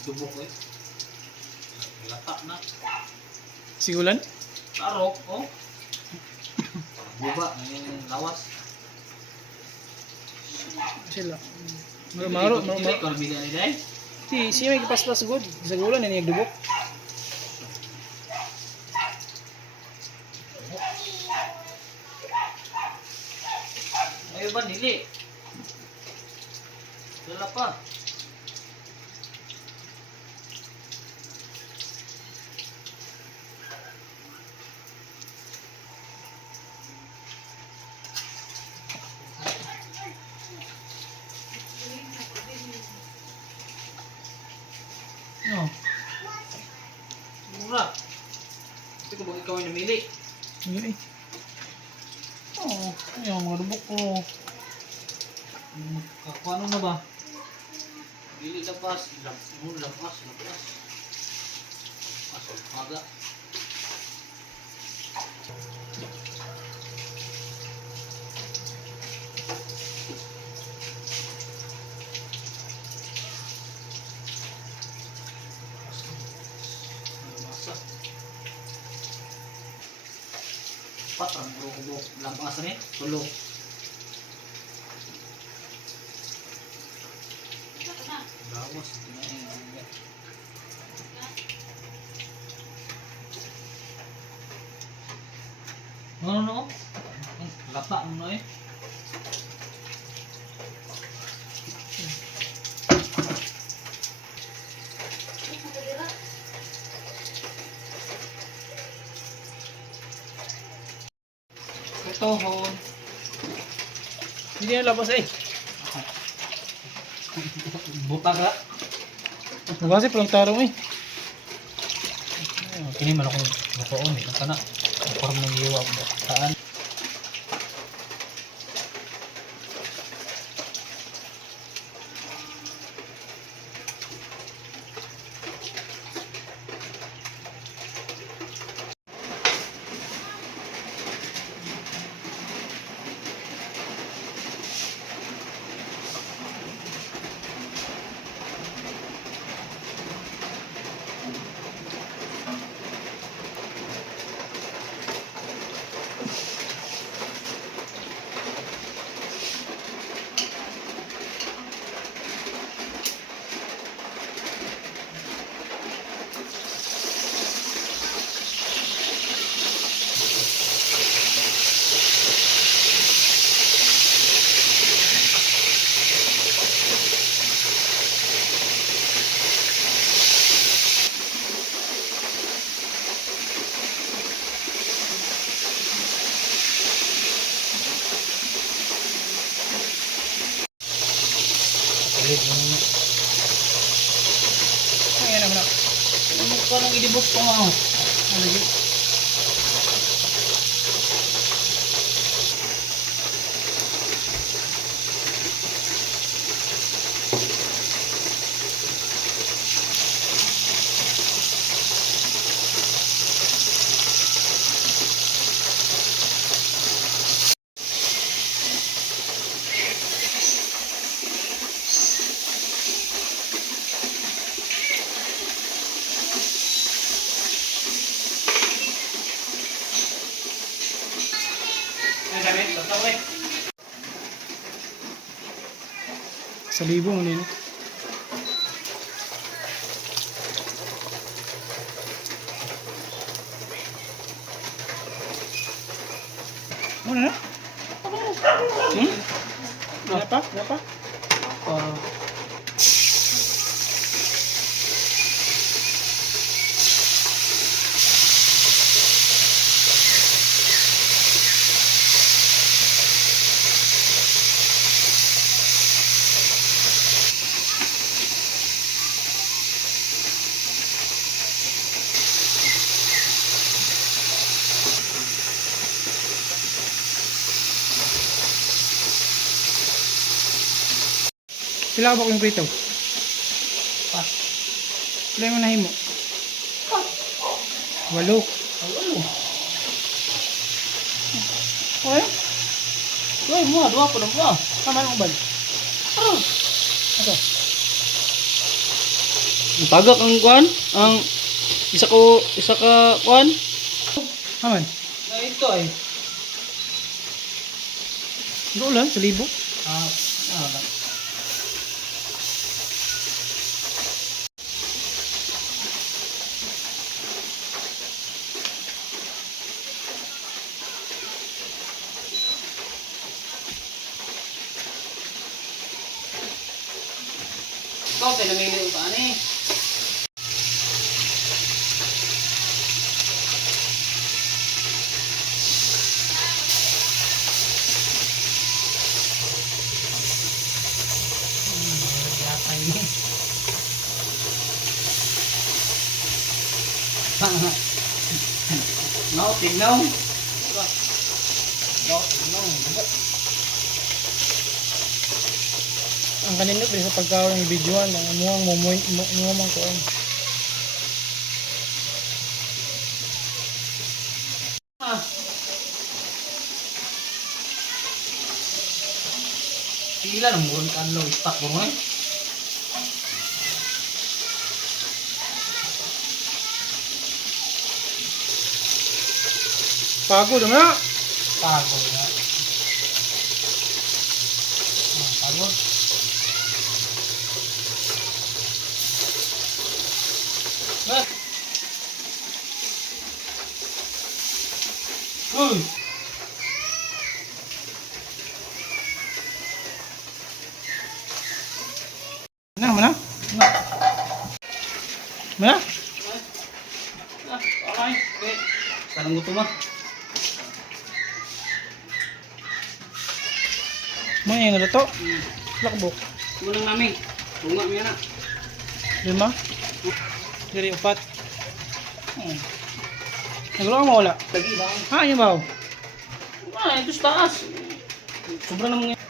Subok eh. Lata na. Sigulan? Tarok, oh. Buba, lawas. Sila. Maro. Dili ko nabili ni Day. Siya may kipaspas good. Sigulan na niya dubok. Ayo ba dili? Dala pa. No. Mura. Hindi ko ba ikaw yung namili? Hindi. Oo. Ayaw, mga dubok ko. Ano na ba? Dili labas. Labas. Maga. Patang bro lampas ni tulog. Lawas tingnan. No. Lata no eh. Ito hon. Hindi na labas eh. Buta ka. Nabasi palang tarong eh. Kini man akong matuon eh. Kana. Parang nang iwa ko. Saan? Ayan naman ako. Ano ka nang idibok ko nga? Ano yun? Ay, damit, totoo eh. Sa libo mo nino. Ano na? Wala pa? Sila ba kong prito? Pa. Sila mo nahimo? 8. Oy. Oy, mo, dua pa lang mo. Tama ang ubal. Ano? Ito. Tagak ang kuan, ang isa ka kuan. Aman. Na ito ay. Doon lang, sa libo. Lang. Ikaw, pinamili ka ani. No, tignaw. No, tignaw. Ang kanino pero sa pagkaon ng videoan ang amuang mo ko. Sila nang murun kanlaw istak mo eh. Pagod na. Pagod na. Pagod. Ba't? Uy! Mana? Mana? Okay. Okay. Tanong gusto mo. Mo yang to. Lakbok. Munang namin. Bunga niya na. 5. Diri 4. Naglo mo wala. Lagi ba? Ha, yun ba? Ito sa taas. Sobra naman nga.